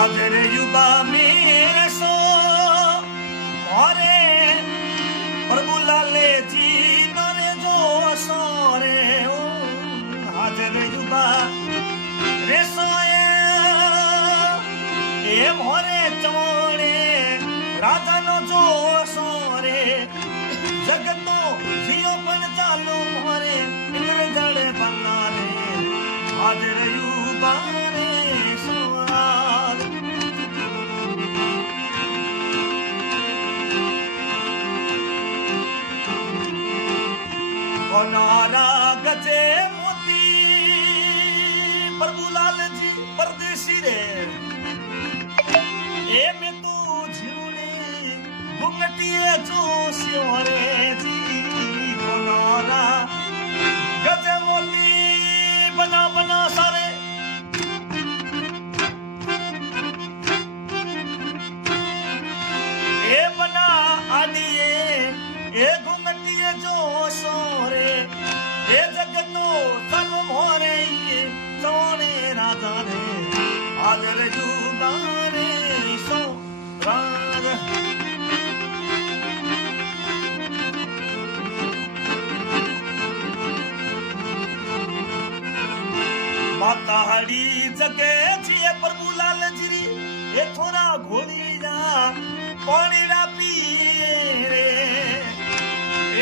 हाजर युवा मेरे सो मोरे प्रभु लाले जी नरे जो सोरे ओ हाजर युवा रे सोए ए मोरे चोरे राजा नो जो सोरे जगतो जियो पण चालू मोरे इंद्र जड़े बना रे हाजर युवा रे कोनारा गजे मोती प्रभु लाल जी परदेसी रे ए में तू झिउनी घुंघटिए जो सियोरे जी कोनारा गजे मोती बना बना सारे ए बना आडिए ए घुंघटिए जो सोरे ए जगतो सब मोरे सोने राजा रे हाजर युवा रे सो राज माता हरी जगे छिए प्रभु लाल जी ए थोड़ा घोड़ी जा पानी ना पिए रे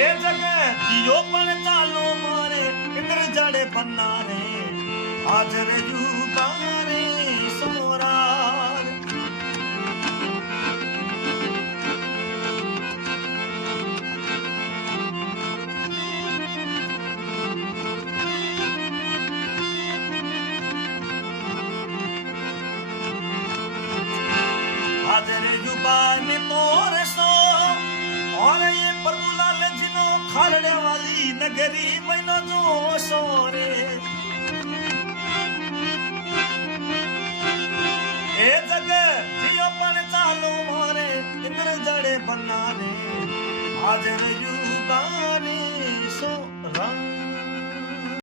ए जगह जियो पण चालो मारे इंद्र जड़े बन्ना रे हाजर युवा रे सोरार हाजर युवा में मोर सो और ये प्रभु लाल जिनो खालने वाली नगरी मैनो जो सोरे ए जगह जियो पण चालो मोरे इंद्र जड़े बना रे हाजर युवा रे सो रंग